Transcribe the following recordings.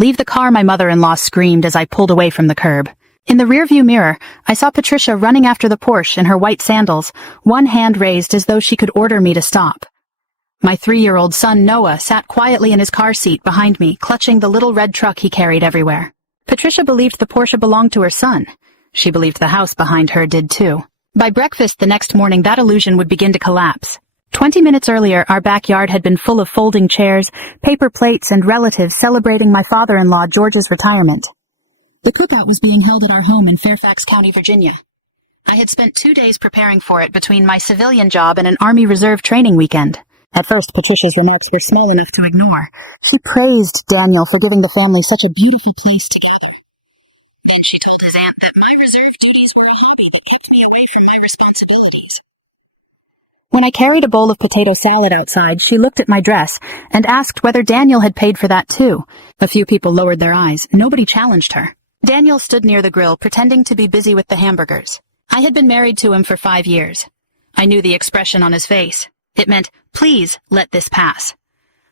"Leave the car," my mother-in-law screamed as I pulled away from the curb. In the rearview mirror, I saw Patricia running after the Porsche in her white sandals, one hand raised as though she could order me to stop. My 3-year-old son Noah sat quietly in his car seat behind me, clutching the little red truck he carried everywhere. Patricia believed the Porsche belonged to her son. She believed the house behind her did too. By breakfast the next morning, that illusion would begin to collapse. 20 minutes earlier, our backyard had been full of folding chairs, paper plates, and relatives celebrating my father-in-law George's retirement. The cookout was being held at our home in Fairfax County, Virginia. I had spent 2 days preparing for it between my civilian job and an Army Reserve training weekend. At first, Patricia's remarks were small enough to ignore. She praised Daniel for giving the family such a beautiful place together. Then she told his aunt that my reserve duties were a hobby that kept me away from my responsibilities. When I carried a bowl of potato salad outside, she looked at my dress and asked whether Daniel had paid for that too. A few people lowered their eyes. Nobody challenged her. Daniel stood near the grill, pretending to be busy with the hamburgers. I had been married to him for 5 years. I knew the expression on his face. It meant, "Please let this pass."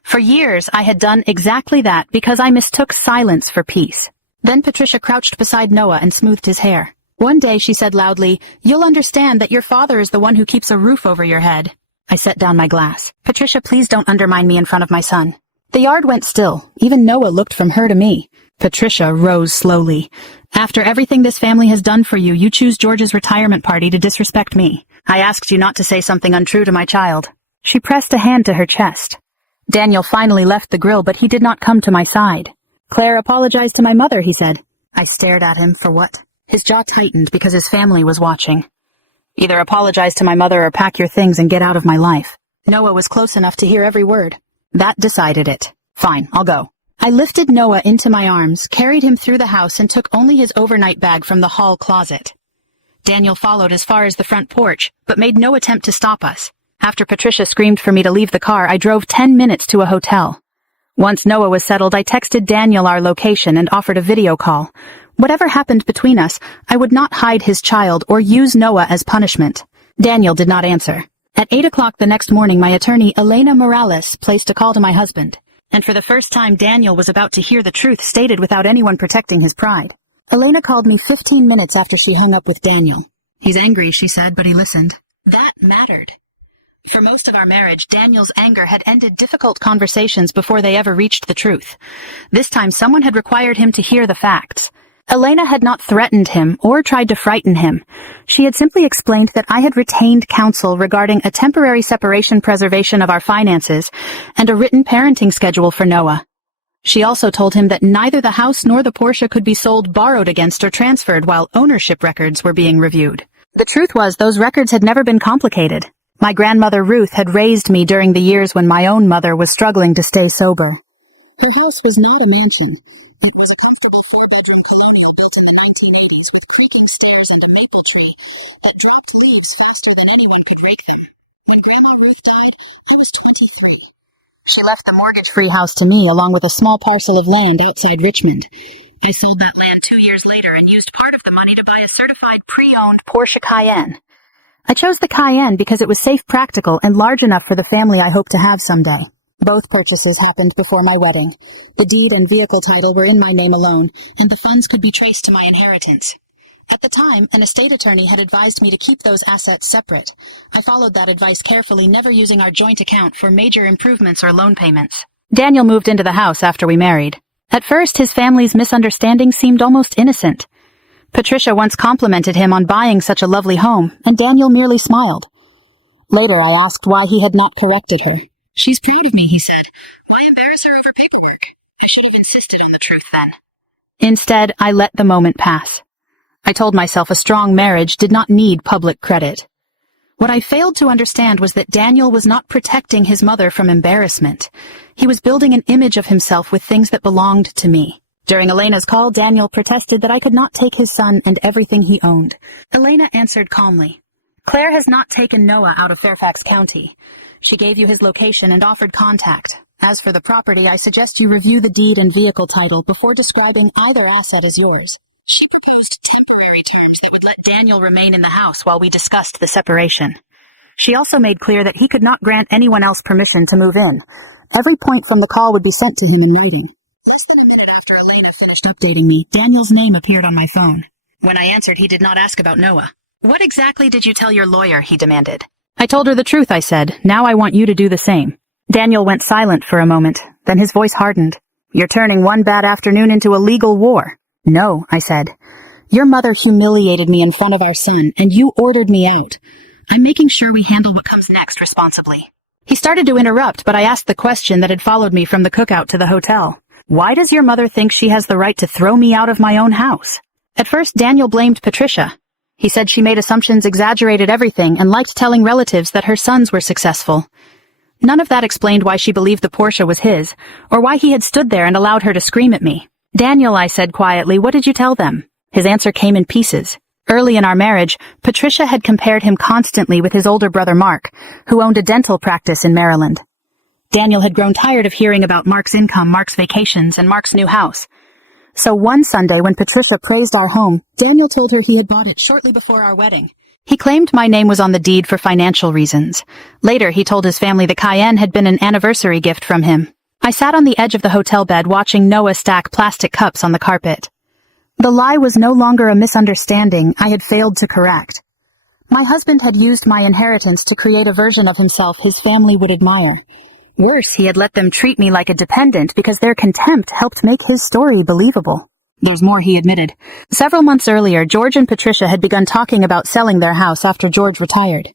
For years, I had done exactly that because I mistook silence for peace. Then Patricia crouched beside Noah and smoothed his hair. One day she said loudly, "You'll understand that your father is the one who keeps a roof over your head." I set down my glass. "Patricia, please don't undermine me in front of my son." The yard went still. Even Noah looked from her to me. Patricia rose slowly. "After everything this family has done for you, you choose George's retirement party to disrespect me. I asked you not to say something untrue to my child." She pressed a hand to her chest. Daniel finally left the grill, but he did not come to my side. "Claire, apologize to my mother," he said. I stared at him. For what? His jaw tightened because his family was watching. "Either apologize to my mother or pack your things and get out of my life." Noah was close enough to hear every word. That decided it. "Fine, I'll go." I lifted Noah into my arms, carried him through the house, and took only his overnight bag from the hall closet. Daniel followed as far as the front porch, but made no attempt to stop us. After Patricia screamed for me to leave the car, I drove 10 minutes to a hotel. Once Noah was settled, I texted Daniel our location and offered a video call. Whatever happened between us, I would not hide his child or use Noah as punishment. Daniel did not answer. At 8 o'clock the next morning, my attorney, Elena Morales, placed a call to my husband. And for the first time, Daniel was about to hear the truth stated without anyone protecting his pride. Elena called me 15 minutes after she hung up with Daniel. "He's angry," she said, but he listened. That mattered. For most of our marriage, Daniel's anger had ended difficult conversations before they ever reached the truth. This time, someone had required him to hear the facts. Elena had not threatened him or tried to frighten him. She had simply explained that I had retained counsel regarding a temporary separation, preservation of our finances, and a written parenting schedule for Noah. She also told him that neither the house nor the Porsche could be sold, borrowed against, or transferred while ownership records were being reviewed. The truth was, those records had never been complicated. My grandmother Ruth had raised me during the years when my own mother was struggling to stay sober. Her house was not a mansion. It was a comfortable 4-bedroom colonial built in the 1980s with creaking stairs and a maple tree that dropped leaves faster than anyone could rake them. When Grandma Ruth died, I was 23. She left the mortgage-free house to me along with a small parcel of land outside Richmond. I sold that land 2 years later and used part of the money to buy a certified pre-owned Porsche Cayenne. I chose the Cayenne because it was safe, practical, and large enough for the family I hoped to have someday. Both purchases happened before my wedding. The deed and vehicle title were in my name alone, and the funds could be traced to my inheritance. At the time, an estate attorney had advised me to keep those assets separate. I followed that advice carefully, never using our joint account for major improvements or loan payments. Daniel moved into the house after we married. At first, his family's misunderstanding seemed almost innocent. Patricia once complimented him on buying such a lovely home, and Daniel merely smiled. Later, I asked why he had not corrected her. "She's proud of me," he said. "Why embarrass her over paperwork? I should have insisted on the truth then." Instead, I let the moment pass. I told myself a strong marriage did not need public credit. What I failed to understand was that Daniel was not protecting his mother from embarrassment. He was building an image of himself with things that belonged to me. During Elena's call, Daniel protested that I could not take his son and everything he owned. Elena answered calmly. "Claire has not taken Noah out of Fairfax County. She gave you his location and offered contact. As for the property, I suggest you review the deed and vehicle title before describing either asset as yours." She proposed temporary terms that would let Daniel remain in the house while we discussed the separation. She also made clear that he could not grant anyone else permission to move in. Every point from the call would be sent to him in writing. Less than a minute after Elena finished updating me, Daniel's name appeared on my phone. When I answered, he did not ask about Noah. "What exactly did you tell your lawyer?" he demanded. "I told her the truth," I said. "Now I want you to do the same." Daniel went silent for a moment, then his voice hardened. "You're turning one bad afternoon into a legal war." "No," I said. "Your mother humiliated me in front of our son, and you ordered me out. I'm making sure we handle what comes next responsibly." He started to interrupt, but I asked the question that had followed me from the cookout to the hotel. "Why does your mother think she has the right to throw me out of my own house?" At first, Daniel blamed Patricia. He said she made assumptions, exaggerated everything, and liked telling relatives that her sons were successful. None of that explained why she believed the Porsche was his, or why he had stood there and allowed her to scream at me. "Daniel," I said quietly, "what did you tell them?" His answer came in pieces. Early in our marriage, Patricia had compared him constantly with his older brother Mark, who owned a dental practice in Maryland. Daniel had grown tired of hearing about Mark's income, Mark's vacations, and Mark's new house. So one Sunday, when Patricia praised our home, Daniel told her he had bought it shortly before our wedding. He claimed my name was on the deed for financial reasons. Later, he told his family the Cayenne had been an anniversary gift from him. I sat on the edge of the hotel bed watching Noah stack plastic cups on the carpet. The lie was no longer a misunderstanding I had failed to correct. My husband had used my inheritance to create a version of himself his family would admire. Worse, he had let them treat me like a dependent because their contempt helped make his story believable. There's more, he admitted. Several months earlier, George and Patricia had begun talking about selling their house after George retired.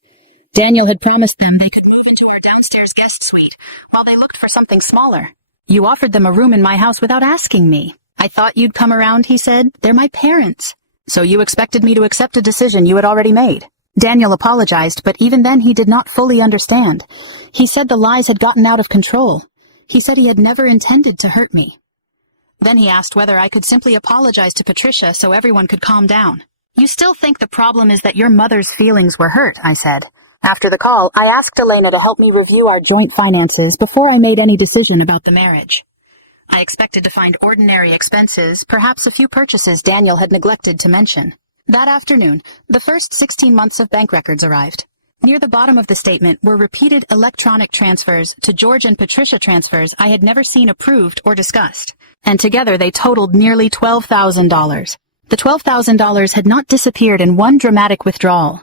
Daniel had promised them they could move into our downstairs guest suite while they looked for something smaller. "You offered them a room in my house without asking me. I thought you'd come around," he said. "They're my parents." "So you expected me to accept a decision you had already made?" Daniel apologized, but even then he did not fully understand. He said the lies had gotten out of control. He said he had never intended to hurt me. Then he asked whether I could simply apologize to Patricia so everyone could calm down. "You still think the problem is that your mother's feelings were hurt," I said. After the call, I asked Elena to help me review our joint finances before I made any decision about the marriage. I expected to find ordinary expenses, perhaps a few purchases Daniel had neglected to mention. That afternoon, the first 16 months of bank records arrived. Near the bottom of the statement were repeated electronic transfers to George and Patricia transfers I had never seen approved or discussed, and together they totaled nearly $12,000. The $12,000 had not disappeared in one dramatic withdrawal.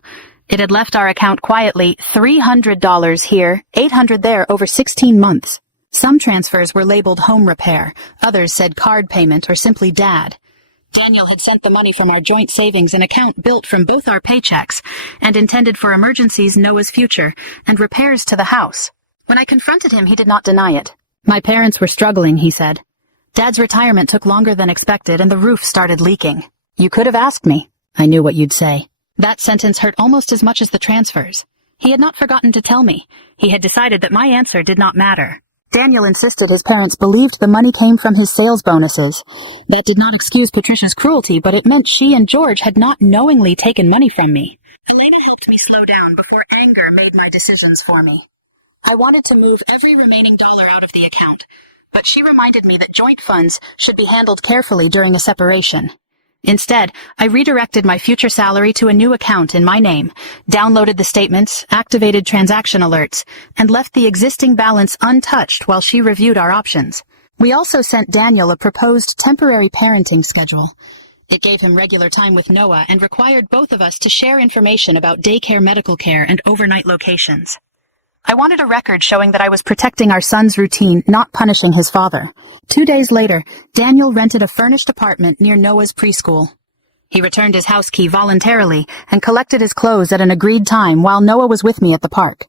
It had left our account quietly, $300 here, $800 there over 16 months. Some transfers were labeled home repair, others said card payment or simply dad. Daniel had sent the money from our joint savings, an account built from both our paychecks, and intended for emergencies, Noah's future, and repairs to the house. When I confronted him, he did not deny it. "My parents were struggling," he said. "Dad's retirement took longer than expected, and the roof started leaking. You could have asked me. I knew what you'd say." That sentence hurt almost as much as the transfers. He had not forgotten to tell me. He had decided that my answer did not matter. Daniel insisted his parents believed the money came from his sales bonuses. That did not excuse Patricia's cruelty, but it meant she and George had not knowingly taken money from me. Elena helped me slow down before anger made my decisions for me. I wanted to move every remaining dollar out of the account, but she reminded me that joint funds should be handled carefully during a separation. Instead, I redirected my future salary to a new account in my name, downloaded the statements, activated transaction alerts, and left the existing balance untouched while she reviewed our options. We also sent Daniel a proposed temporary parenting schedule. It gave him regular time with Noah and required both of us to share information about daycare, medical care, and overnight locations. I wanted a record showing that I was protecting our son's routine, not punishing his father. 2 days later, Daniel rented a furnished apartment near Noah's preschool. He returned his house key voluntarily and collected his clothes at an agreed time while Noah was with me at the park.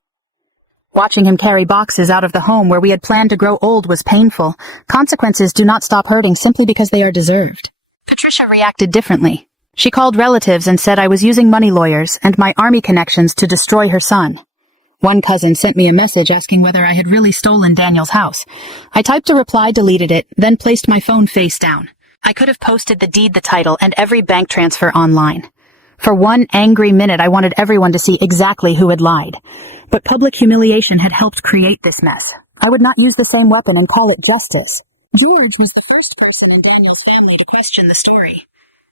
Watching him carry boxes out of the home where we had planned to grow old was painful. Consequences do not stop hurting simply because they are deserved. Patricia reacted differently. She called relatives and said I was using money lawyers and my army connections to destroy her son. One cousin sent me a message asking whether I had really stolen Daniel's house. I typed a reply, deleted it, then placed my phone face down. I could have posted the deed, the title, and every bank transfer online. For one angry minute, I wanted everyone to see exactly who had lied. But public humiliation had helped create this mess. I would not use the same weapon and call it justice. George was the first person in Daniel's family to question the story.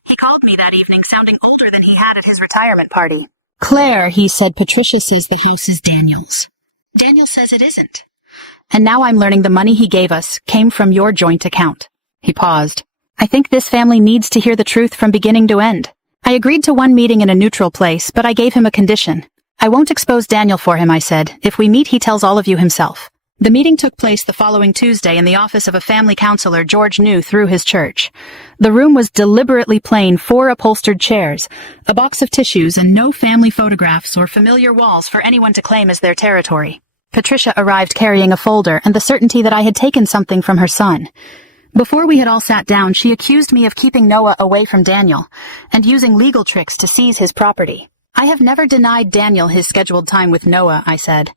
He called me that evening, sounding older than he had at his retirement party. "Claire," he said, "Patricia says the house is Daniel's." "Daniel says it isn't. And now I'm learning the money he gave us came from your joint account." He paused. I think this family needs to hear the truth from beginning to end. I agreed to one meeting in a neutral place, but I gave him a condition. I won't expose Daniel for him, I said. If we meet, he tells all of you himself. The meeting took place the following Tuesday in the office of a family counselor George knew through his church. The room was deliberately plain, 4 upholstered chairs, a box of tissues, and no family photographs or familiar walls for anyone to claim as their territory. Patricia arrived carrying a folder and the certainty that I had taken something from her son. Before we had all sat down, she accused me of keeping Noah away from Daniel and using legal tricks to seize his property. I have never denied Daniel his scheduled time with Noah, I said.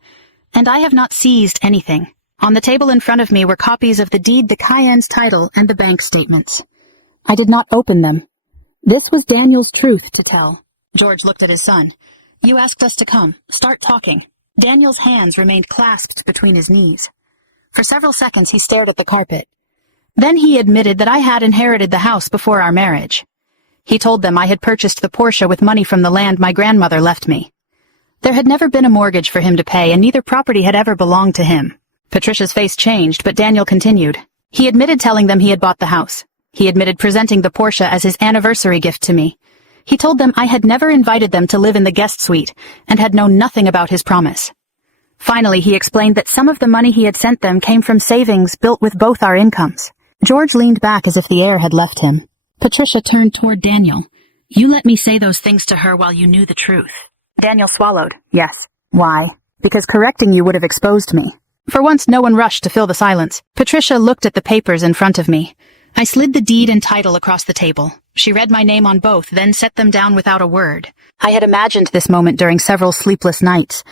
And I have not seized anything. On the table in front of me were copies of the deed, the Cayenne's title, and the bank statements. I did not open them. This was Daniel's truth to tell. George looked at his son. You asked us to come. Start talking. Daniel's hands remained clasped between his knees. For several seconds he stared at the carpet. Then he admitted that I had inherited the house before our marriage. He told them I had purchased the Porsche with money from the land my grandmother left me. There had never been a mortgage for him to pay, and neither property had ever belonged to him. Patricia's face changed, but Daniel continued. He admitted telling them he had bought the house. He admitted presenting the Porsche as his anniversary gift to me. He told them I had never invited them to live in the guest suite and had known nothing about his promise. Finally, he explained that some of the money he had sent them came from savings built with both our incomes. George leaned back as if the air had left him. Patricia turned toward Daniel. You let me say those things to her while you knew the truth. Daniel swallowed. Yes. Why? Because correcting you would have exposed me. For once, no one rushed to fill the silence. Patricia looked at the papers in front of me. I slid the deed and title across the table. She read my name on both, then set them down without a word. I had imagined this moment during several sleepless nights.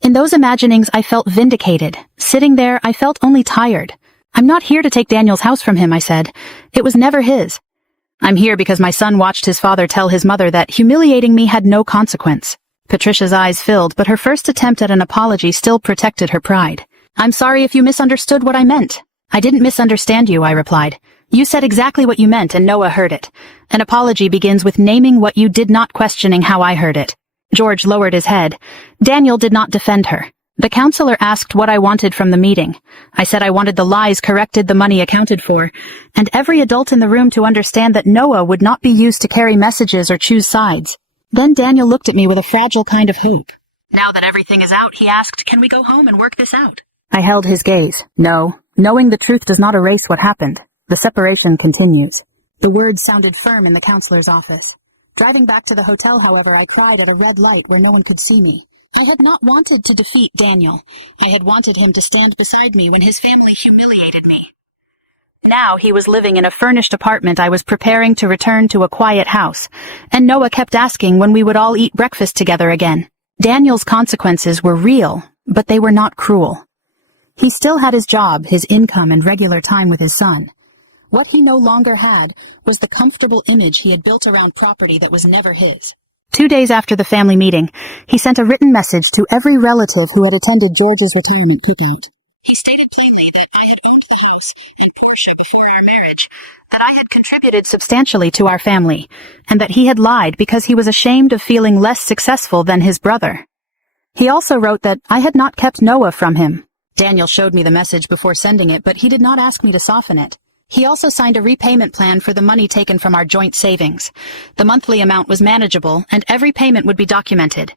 In those imaginings, I felt vindicated. Sitting there, I felt only tired. I'm not here to take Daniel's house from him, I said. It was never his. I'm here because my son watched his father tell his mother that humiliating me had no consequence. Patricia's eyes filled, but her first attempt at an apology still protected her pride. I'm sorry if you misunderstood what I meant. I didn't misunderstand you, I replied. You said exactly what you meant, and Noah heard it. An apology begins with naming what you did, not questioning how I heard it. George lowered his head. Daniel did not defend her. The counselor asked what I wanted from the meeting. I said I wanted the lies corrected, the money accounted for, and every adult in the room to understand that Noah would not be used to carry messages or choose sides. Then Daniel looked at me with a fragile kind of hope. Now that everything is out, he asked, can we go home and work this out? I held his gaze. No. Knowing the truth does not erase what happened. The separation continues. The words sounded firm in the counselor's office. Driving back to the hotel, however, I cried at a red light where no one could see me. I had not wanted to defeat Daniel. I had wanted him to stand beside me when his family humiliated me. Now he was living in a furnished apartment. I was preparing to return to a quiet house, and Noah kept asking when we would all eat breakfast together again. Daniel's consequences were real, but they were not cruel. He still had his job, his income, and regular time with his son. What he no longer had was the comfortable image he had built around property that was never his. 2 days after the family meeting, he sent a written message to every relative who had attended George's retirement cookout. He stated plainly that I had owned the house and Porsche before our marriage, that I had contributed substantially to our family, and that he had lied because he was ashamed of feeling less successful than his brother. He also wrote that I had not kept Noah from him. Daniel showed me the message before sending it, but he did not ask me to soften it. He also signed a repayment plan for the money taken from our joint savings. The monthly amount was manageable, and every payment would be documented.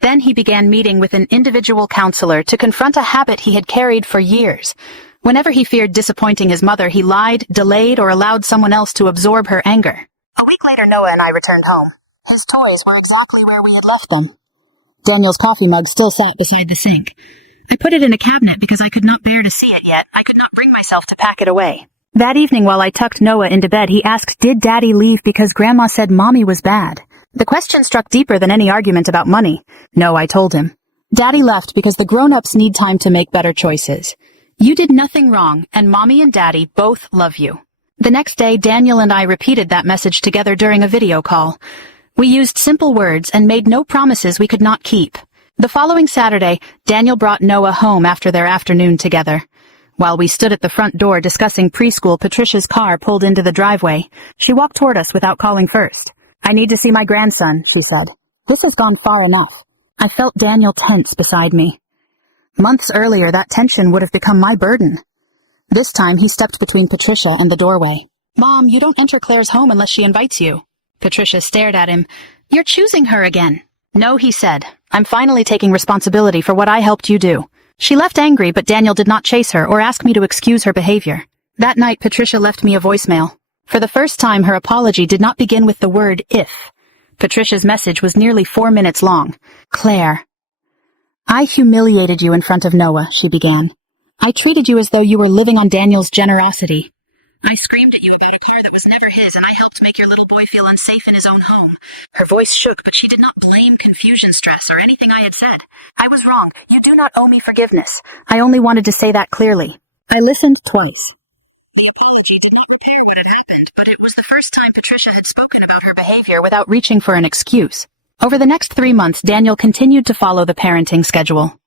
Then he began meeting with an individual counselor to confront a habit he had carried for years. Whenever he feared disappointing his mother, he lied, delayed, or allowed someone else to absorb her anger. A week later, Noah and I returned home. His toys were exactly where we had left them. Daniel's coffee mug still sat beside the sink. I put it in a cabinet because I could not bear to see it yet. I could not bring myself to pack it away. That evening, while I tucked Noah into bed, he asked, did Daddy leave because Grandma said Mommy was bad? The question struck deeper than any argument about money. No, I told him. Daddy left because the grown-ups need time to make better choices. You did nothing wrong, and Mommy and Daddy both love you. The next day, Daniel and I repeated that message together during a video call. We used simple words and made no promises we could not keep. The following Saturday, Daniel brought Noah home after their afternoon together. While we stood at the front door discussing preschool, Patricia's car pulled into the driveway. She walked toward us without calling first. I need to see my grandson, she said. This has gone far enough. I felt Daniel tense beside me. Months earlier, that tension would have become my burden. This time he stepped between Patricia and the doorway. "Mom, you don't enter Claire's home unless she invites you." Patricia stared at him. "You're choosing her again." "No," he said. "I'm finally taking responsibility for what I helped you do." She left angry, but Daniel did not chase her or ask me to excuse her behavior. That night, Patricia left me a voicemail. For the first time, her apology did not begin with the word if. Patricia's message was nearly 4 minutes long. "Claire, I humiliated you in front of Noah," she began. "I treated you as though you were living on Daniel's generosity. I screamed at you about a car that was never his, and I helped make your little boy feel unsafe in his own home." Her voice shook, but she did not blame confusion stress or anything I had said. "I was wrong. You do not owe me forgiveness. I only wanted to say that clearly." I listened twice. My apology did not repair what had happened, but it was the first time Patricia had spoken about her behavior without reaching for an excuse. Over the next 3 months, Daniel continued to follow the parenting schedule.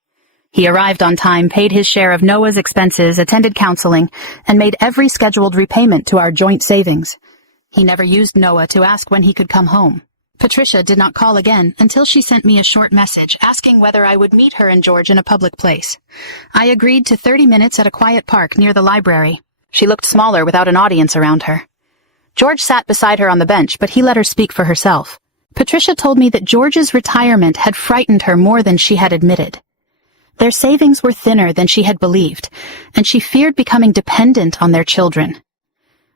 He arrived on time, paid his share of Noah's expenses, attended counseling, and made every scheduled repayment to our joint savings. He never used Noah to ask when he could come home. Patricia did not call again until she sent me a short message asking whether I would meet her and George in a public place. I agreed to 30 minutes at a quiet park near the library. She looked smaller without an audience around her. George sat beside her on the bench, but he let her speak for herself. Patricia told me that George's retirement had frightened her more than she had admitted. Their savings were thinner than she had believed, and she feared becoming dependent on their children.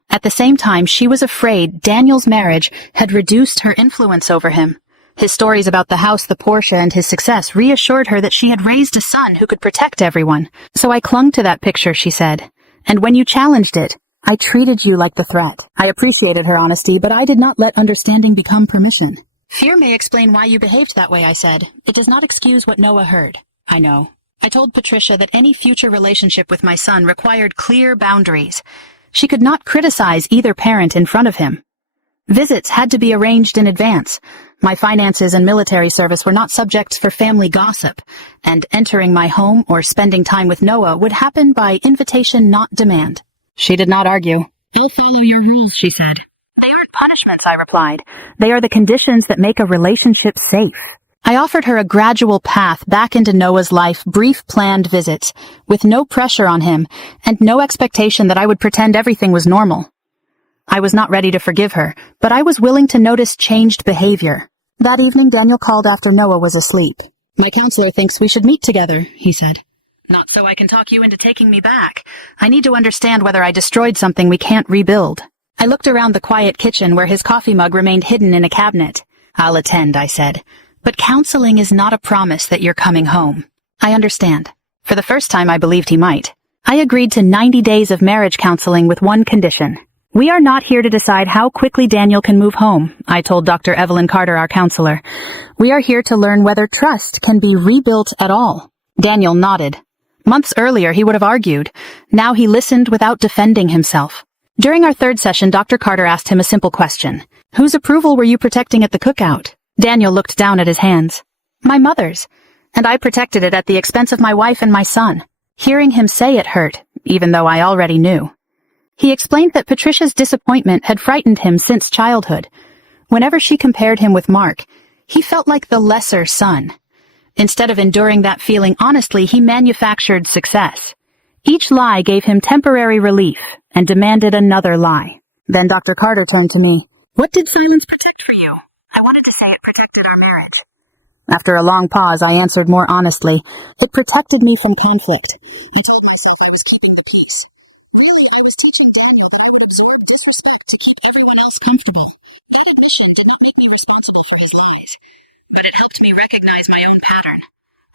At the same time, she was afraid Daniel's marriage had reduced her influence over him. His stories about the house, the Porsche, and his success reassured her that she had raised a son who could protect everyone. "So I clung to that picture," she said. "And when you challenged it, I treated you like the threat." I appreciated her honesty, but I did not let understanding become permission. "Fear may explain why you behaved that way," I said. "It does not excuse what Noah heard." "I know." I told Patricia that any future relationship with my son required clear boundaries. She could not criticize either parent in front of him. Visits had to be arranged in advance. My finances and military service were not subjects for family gossip, and entering my home or spending time with Noah would happen by invitation, not demand. She did not argue. "I'll follow your rules," she said. "They aren't punishments," I replied. "They are the conditions that make a relationship safe." I offered her a gradual path back into Noah's life, brief planned visits, with no pressure on him, and no expectation that I would pretend everything was normal. I was not ready to forgive her, but I was willing to notice changed behavior. That evening, Daniel called after Noah was asleep. "My counselor thinks we should meet together," he said. "Not so I can talk you into taking me back. I need to understand whether I destroyed something we can't rebuild." I looked around the quiet kitchen where his coffee mug remained hidden in a cabinet. "I'll attend," I said. "But counseling is not a promise that you're coming home." "I understand." For the first time, I believed he might. I agreed to 90 days of marriage counseling with one condition. "We are not here to decide how quickly Daniel can move home," I told Dr. Evelyn Carter, our counselor. "We are here to learn whether trust can be rebuilt at all." Daniel nodded. Months earlier, he would have argued. Now he listened without defending himself. During our third session, Dr. Carter asked him a simple question. "Whose approval were you protecting at the cookout?" Daniel looked down at his hands. "My mother's, and I protected it at the expense of my wife and my son." Hearing him say it hurt, even though I already knew. He explained that Patricia's disappointment had frightened him since childhood. Whenever she compared him with Mark, he felt like the lesser son. Instead of enduring that feeling honestly, he manufactured success. Each lie gave him temporary relief and demanded another lie. Then Dr. Carter turned to me. "What did silence protect for you?" I wanted to say it protected our marriage. After a long pause, I answered more honestly. "It protected me from conflict." I told myself I was keeping the peace. Really, I was teaching Daniel that I would absorb disrespect to keep everyone else comfortable. That admission did not make me responsible for his lies, but it helped me recognize my own pattern.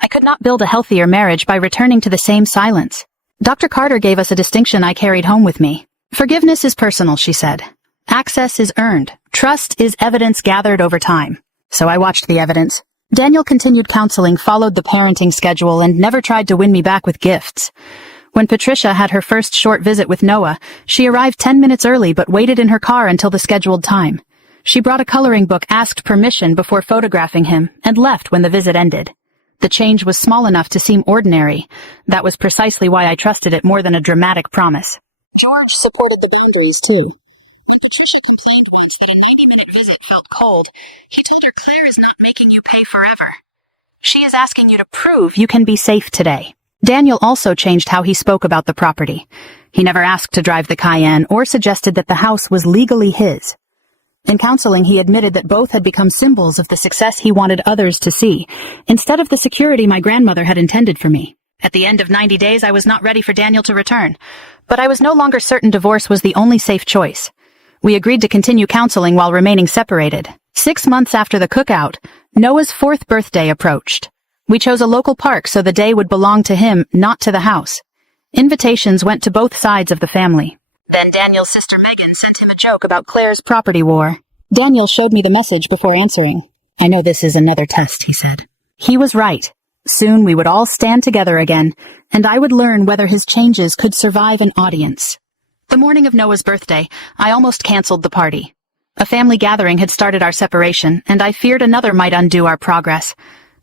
I could not build a healthier marriage by returning to the same silence. Dr. Carter gave us a distinction I carried home with me. "Forgiveness is personal," she said. "Access is earned. Trust is evidence gathered over time." So I watched the evidence. Daniel continued counseling, followed the parenting schedule, and never tried to win me back with gifts. When Patricia had her first short visit with Noah, she arrived 10 minutes early but waited in her car until the scheduled time. She brought a coloring book, asked permission before photographing him, and left when the visit ended. The change was small enough to seem ordinary. That was precisely why I trusted it more than a dramatic promise. George supported the boundaries, too. When Patricia complained once that a 90-minute visit felt cold, he told her Claire is not making you pay forever. She is asking you to prove you can be safe today. Daniel also changed how he spoke about the property. He never asked to drive the Cayenne or suggested that the house was legally his. In counseling, he admitted that both had become symbols of the success he wanted others to see, instead of the security my grandmother had intended for me. At the end of 90 days, I was not ready for Daniel to return, but I was no longer certain divorce was the only safe choice. We agreed to continue counseling while remaining separated. 6 months after the cookout, Noah's 4th birthday approached. We chose a local park so the day would belong to him, not to the house. Invitations went to both sides of the family. Then Daniel's sister Megan sent him a joke about Claire's property war. Daniel showed me the message before answering. "I know this is another test," he said. He was right. Soon we would all stand together again, and I would learn whether his changes could survive an audience. The morning of Noah's birthday, I almost canceled the party. A family gathering had started our separation, and I feared another might undo our progress.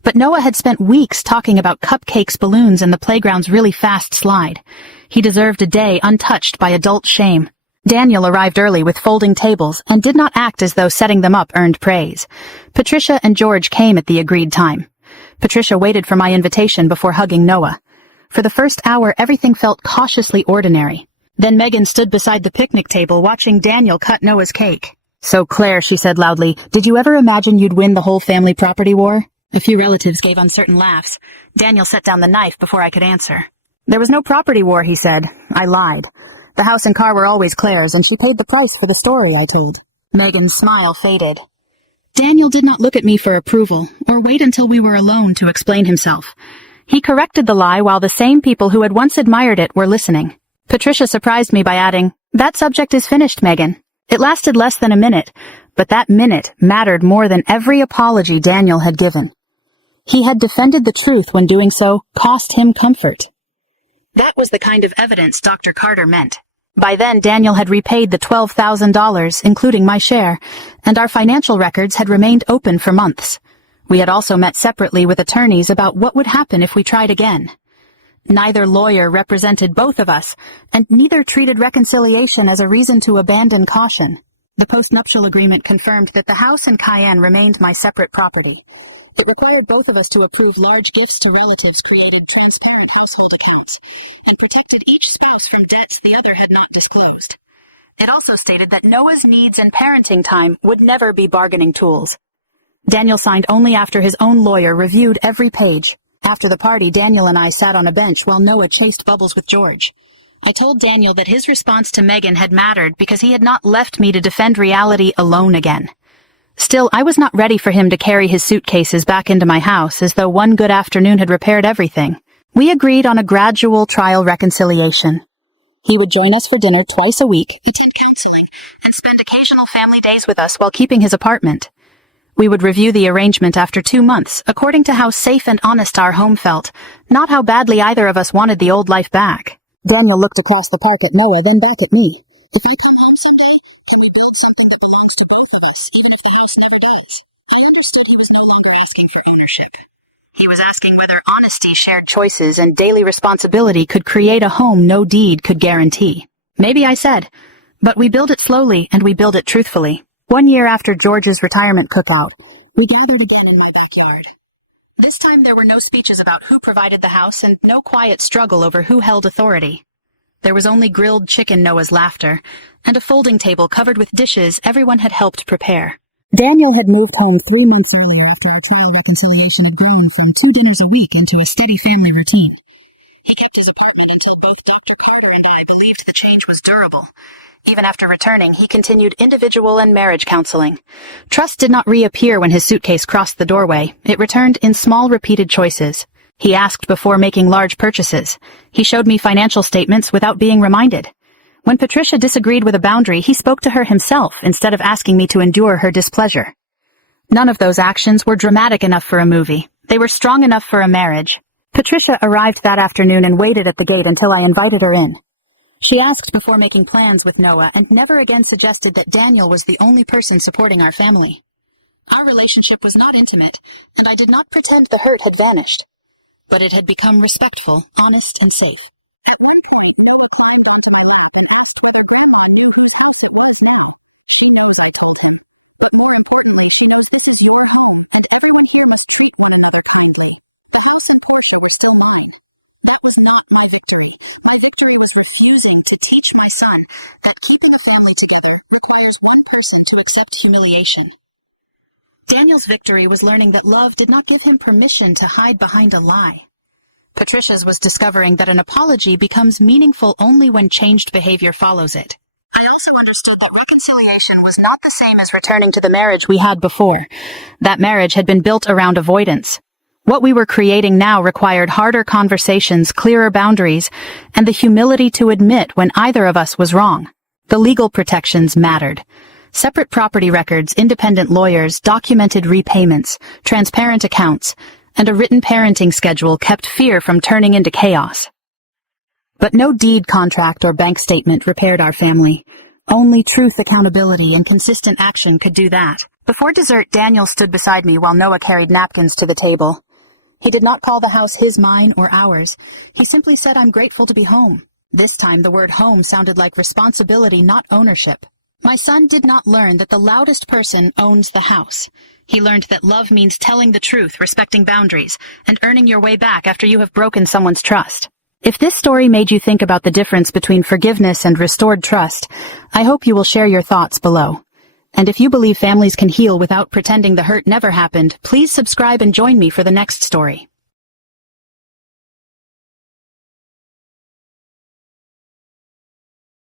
But Noah had spent weeks talking about cupcakes, balloons, and the playground's really fast slide. He deserved a day untouched by adult shame. Daniel arrived early with folding tables and did not act as though setting them up earned praise. Patricia and George came at the agreed time. Patricia waited for my invitation before hugging Noah. For the first hour, everything felt cautiously ordinary. Then Megan stood beside the picnic table watching Daniel cut Noah's cake. "So, Claire," she said loudly, "did you ever imagine you'd win the whole family property war?" A few relatives gave uncertain laughs. Daniel set down the knife before I could answer. "There was no property war," he said. I lied. "The house and car were always Claire's, and she paid the price for the story," I told. Megan's smile faded. Daniel did not look at me for approval, or wait until we were alone to explain himself. He corrected the lie while the same people who had once admired it were listening. Patricia surprised me by adding, "That subject is finished, Megan." It lasted less than a minute, but that minute mattered more than every apology Daniel had given. He had defended the truth when doing so cost him comfort. That was the kind of evidence Dr. Carter meant. By then, Daniel had repaid the $12,000, including my share, and our financial records had remained open for months. We had also met separately with attorneys about what would happen if we tried again. Neither lawyer represented both of us, and neither treated reconciliation as a reason to abandon caution. The postnuptial agreement confirmed that the house and Cayenne remained my separate property. It required both of us to approve large gifts to relatives, created transparent household accounts, and protected each spouse from debts the other had not disclosed. It also stated that Noah's needs and parenting time would never be bargaining tools. Daniel signed only after his own lawyer reviewed every page. After the party, Daniel and I sat on a bench while Noah chased bubbles with George. I told Daniel that his response to Megan had mattered because he had not left me to defend reality alone again. Still, I was not ready for him to carry his suitcases back into my house as though one good afternoon had repaired everything. We agreed on a gradual trial reconciliation. He would join us for dinner twice a week, attend counseling, and spend occasional family days with us while keeping his apartment. We would review the arrangement after 2 months, according to how safe and honest our home felt, not how badly either of us wanted the old life back. Daniel looked across the park at Noah, then back at me. "If I come home someday, can we build something that belongs to both of us, even if the house never does?" I understood he was no longer asking for ownership. He was asking whether honesty, shared choices, and daily responsibility could create a home no deed could guarantee. Maybe, I said, but we build it slowly and we build it truthfully. 1 year after George's retirement cookout, we gathered again in my backyard. This time there were no speeches about who provided the house and no quiet struggle over who held authority. There was only grilled chicken Noah's laughter, and a folding table covered with dishes everyone had helped prepare. Daniel had moved home 3 months earlier after our trial reconciliation had grown from 2 dinners a week into a steady family routine. He kept his apartment until both Dr. Carter and I believed the change was durable. Even after returning, he continued individual and marriage counseling. Trust did not reappear when his suitcase crossed the doorway. It returned in small, repeated choices. He asked before making large purchases. He showed me financial statements without being reminded. When Patricia disagreed with a boundary, he spoke to her himself instead of asking me to endure her displeasure. None of those actions were dramatic enough for a movie. They were strong enough for a marriage. Patricia arrived that afternoon and waited at the gate until I invited her in. She asked before making plans with Noah and never again suggested that Daniel was the only person supporting our family. Our relationship was not intimate, and I did not pretend the hurt had vanished. But it had become respectful, honest, and safe. That was not my victory. My victory was was refusing to teach my son that keeping a family together requires one person to accept humiliation. Daniel's victory was learning that love did not give him permission to hide behind a lie. Patricia's was discovering that an apology becomes meaningful only when changed behavior follows it. I also understood that reconciliation was not the same as returning to the marriage we had before. That marriage had been built around avoidance. What we were creating now required harder conversations, clearer boundaries, and the humility to admit when either of us was wrong. The legal protections mattered. Separate property records, independent lawyers, documented repayments, transparent accounts, and a written parenting schedule kept fear from turning into chaos. But no deed contract or bank statement repaired our family. Only truth, accountability, and consistent action could do that. Before dessert, Daniel stood beside me while Noah carried napkins to the table. He did not call the house his, mine, or ours. He simply said, "I'm grateful to be home." This time, the word home sounded like responsibility, not ownership. My son did not learn that the loudest person owns the house. He learned that love means telling the truth, respecting boundaries, and earning your way back after you have broken someone's trust. If this story made you think about the difference between forgiveness and restored trust, I hope you will share your thoughts below. And if you believe families can heal without pretending the hurt never happened, please subscribe and join me for the next story.